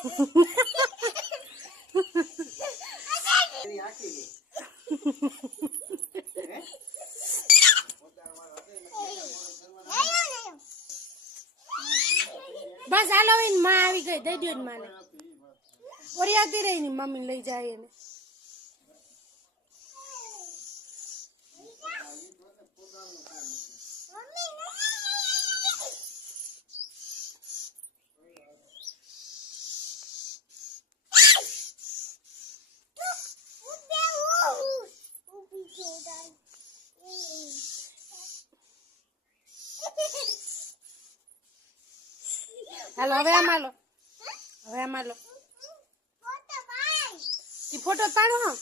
બસ હાલો માં આવી ગઈ દઈ દો ને માને ઓરિયાતી રહી ને મમ્મી લઈ જાય એને હાલો હવે આમાં લો ફોટો પાડો હા